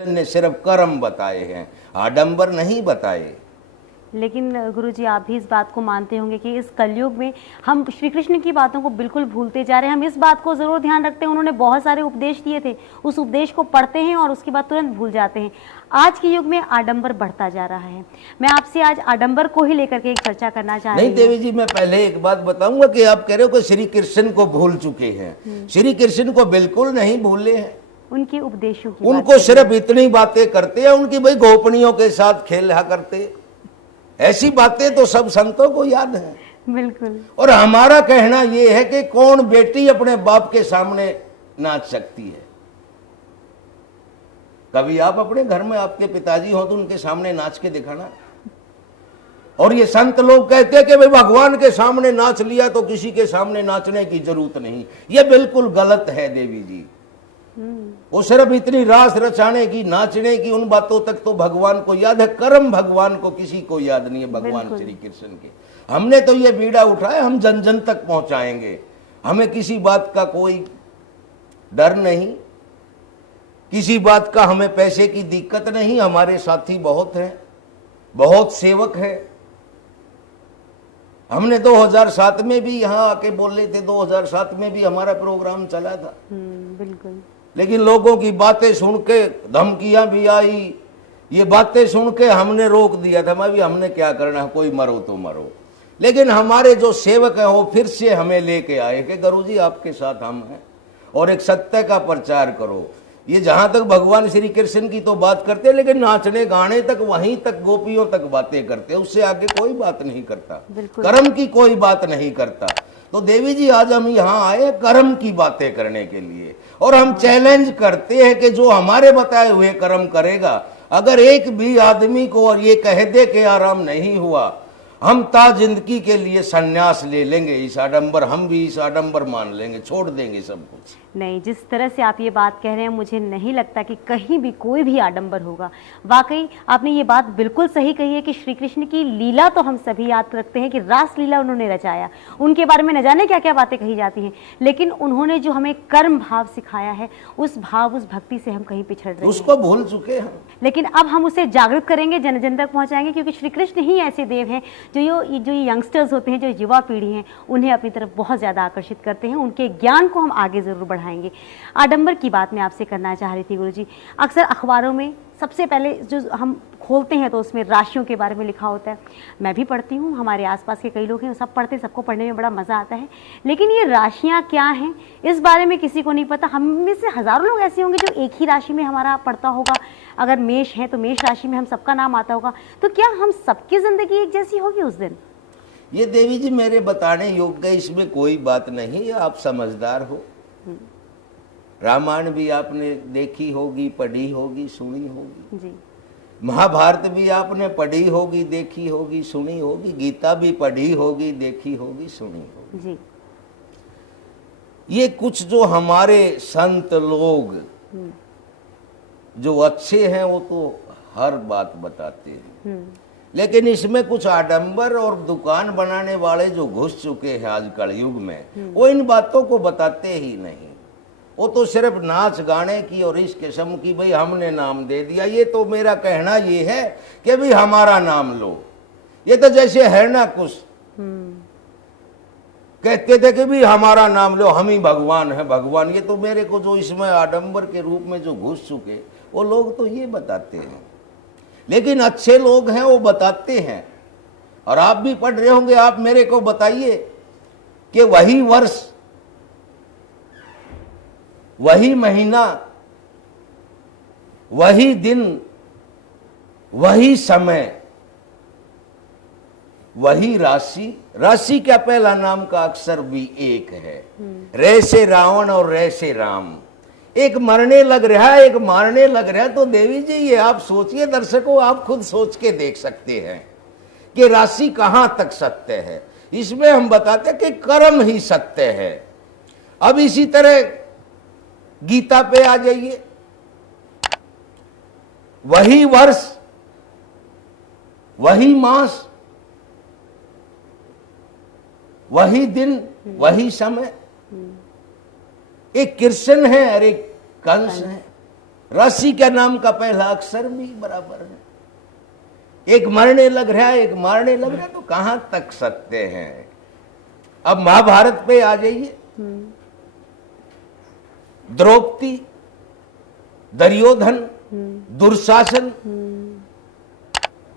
ने सिर्फ कर्म बताए हैं, आडंबर नहीं बताए। लेकिन गुरुजी आप भी इस बात को मानते होंगे कि इस कलयुग में हम श्री कृष्ण की बातों को बिल्कुल भूलते जा रहे हैं। हम इस बात को जरूर ध्यान रखते हैं, उन्होंने बहुत सारे उपदेश दिए थे, उस उपदेश को पढ़ते हैं और उसके बाद तुरंत भूल जाते हैं। आज के युग में आडंबर बढ़ता जा रहा है। मैं आपसे आज आडंबर को ही लेकर के एक चर्चा करना चाह रही हूँ। नहीं देवी जी, मैं पहले एक बात बताऊंगा कि आप कह रहे हो कि श्री कृष्ण को भूल चुके हैं। श्री कृष्ण को बिल्कुल नहीं भूले हैं, उनके उपदेशों की उनको सिर्फ इतनी बातें करते हैं उनकी भाई गोपनियों के साथ खेला करते, ऐसी बातें तो सब संतों को याद है। बिल्कुल। और हमारा कहना यह है कि कौन बेटी अपने बाप के सामने नाच सकती है? कभी आप अपने घर में आपके पिताजी हो तो उनके सामने नाच के दिखाना। और ये संत लोग कहते हैं कि भाई भगवान के सामने नाच लिया तो किसी के सामने नाचने की जरूरत नहीं। ये बिल्कुल गलत है देवी जी। वो सिर्फ इतनी रास रचाने की, नाचने की, उन बातों तक तो भगवान को याद है। कर्म भगवान को किसी को याद नहीं है, भगवान श्री कृष्ण के। हमने तो ये बीड़ा उठाया, हम जन जन तक पहुंचाएंगे। हमें किसी बात का कोई डर नहीं, किसी बात का हमें पैसे की दिक्कत नहीं। हमारे साथी बहुत हैं, बहुत सेवक हैं। हमने 2007 में भी यहाँ आके बोल रहे थे, 2007 में भी हमारा प्रोग्राम चला था। बिल्कुल। लेकिन लोगों की बातें सुन के, धमकियां भी आई, ये बातें सुन के हमने रोक दिया था। मैं भी, हमने क्या करना है, कोई मरो तो मरो। लेकिन हमारे जो सेवक हैं वो फिर से हमें लेके आए कि गुरुजी आपके साथ हम हैं और एक सत्य का प्रचार करो। ये जहां तक भगवान श्री कृष्ण की तो बात करते हैं, लेकिन नाचने गाने तक, वहीं तक, गोपियों तक बातें करते हैं, उससे आगे कोई बात नहीं करता, कर्म की कोई बात नहीं करता। तो देवी जी आज हम यहाँ आए कर्म की बातें करने के लिए, और हम चैलेंज करते हैं कि जो हमारे बताए हुए कर्म करेगा, अगर एक भी आदमी को और ये कह दे कि आराम नहीं हुआ, हम ता जिंदगी के लिए सन्यास ले लेंगे। इस आडंबर, हम भी इस आडंबर मान लेंगे, छोड़ देंगे सब कुछ। नहीं, जिस तरह से आप ये बात कह रहे हैं, मुझे नहीं लगता कि कहीं भी कोई भी आडंबर होगा। वाकई आपने ये बात बिल्कुल सही कही है कि श्री कृष्ण की लीला तो हम सभी याद रखते हैं कि रास लीला उन्होंने रचाया, उनके बारे में न जाने क्या क्या बातें कही जाती हैं, लेकिन उन्होंने जो हमें कर्म भाव सिखाया है, उस भाव, उस भक्ति से हम कहीं पिछड़ रहे हैं, उसको भूल चुके हैं। लेकिन अब हम उसे जागृत करेंगे, जन जन तक पहुंचाएंगे, क्योंकि श्री कृष्ण ही ऐसे देव हैं जो ये यंगस्टर्स होते हैं, जो युवा पीढ़ी हैं, उन्हें अपनी तरफ बहुत ज़्यादा आकर्षित करते हैं। उनके ज्ञान को हम आगे ज़रूर बढ़ाएंगे। आडंबर की बात मैं आपसे करना चाह रही थी गुरुजी। अक्सर अखबारों में सबसे पहले जो हम खोलते हैं तो उसमें राशियों के बारे में लिखा होता है। मैं भी पढ़ती हूँ, हमारे आसपास के कई लोग हैं, सब पढ़ते, सबको पढ़ने में बड़ा मज़ा आता है। लेकिन ये राशियाँ क्या हैं, इस बारे में किसी को नहीं पता। हम में से हज़ारों लोग ऐसे होंगे जो एक ही राशि में हमारा पढ़ता होगा। अगर मेष है तो मेष राशि में हम सबका नाम आता होगा। तो क्या हम सबकी ज़िंदगी एक जैसी होगी उस दिन? ये देवी जी मेरे बताने योग्य इसमें कोई बात नहीं। आप समझदार हो, रामायण भी आपने देखी होगी, पढ़ी होगी, सुनी होगी जी। महाभारत भी आपने पढ़ी होगी, देखी होगी, सुनी होगी, गीता भी पढ़ी होगी, देखी होगी, सुनी होगी जी। ये कुछ जो हमारे संत लोग जो अच्छे हैं वो तो हर बात बताते हैं, लेकिन इसमें कुछ आडंबर और दुकान बनाने वाले जो घुस चुके हैं आज कलयुग में, वो इन बातों को बताते ही नहीं। वो तो सिर्फ नाच गाने की और इस किस्म की, भाई हमने नाम दे दिया। ये तो मेरा कहना ये है कि भाई हमारा नाम लो। ये तो जैसे है ना, कुछ कहते थे कि भाई हमारा नाम लो, हम ही भगवान है, भगवान। ये तो मेरे को जो इसमें आडंबर के रूप में जो घुस चुके वो लोग तो ये बताते हैं, लेकिन अच्छे लोग हैं वो बताते हैं। और आप भी पढ़ रहे होंगे, आप मेरे को बताइए कि वही वर्ष, वही महीना, वही दिन, वही समय, वही राशि। राशि क्या, पहला नाम का अक्षर भी एक है। रे से रावण और रे से राम। एक मरने लग रहा है, एक मारने लग रहा है। तो देवी जी ये आप सोचिए, दर्शकों आप खुद सोच के देख सकते हैं कि राशि कहां तक सत्य है। इसमें हम बताते हैं कि कर्म ही सत्य है। अब इसी तरह गीता पे आ जाइए, वही वर्ष, वही मास, वही दिन, वही समय। एक कृष्ण है और एक कंस है। राशि के नाम का पहला अक्षर भी बराबर है। एक मरने लग रहा है, एक मारने लग रहा है, तो कहां तक सकते हैं। अब महाभारत पे आ जाइए। द्रौपदी, दुर्योधन, दुर्शासन,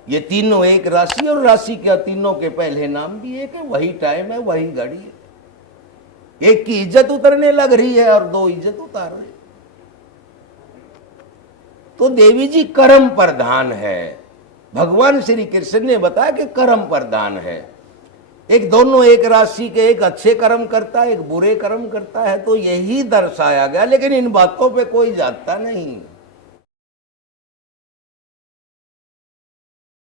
ये तीनों एक राशि, और राशि के तीनों के पहले नाम भी एक है। वही टाइम है, वही घड़ी है। एक की इज्जत उतरने लग रही है और दो इज्जत उतार रहे। तो देवी जी कर्म प्रधान है। भगवान श्री कृष्ण ने बताया कि कर्म प्रधान है। एक दोनों एक राशि के, एक अच्छे कर्म करता है, एक बुरे कर्म करता है, तो यही दर्शाया गया। लेकिन इन बातों पे कोई जाता नहीं।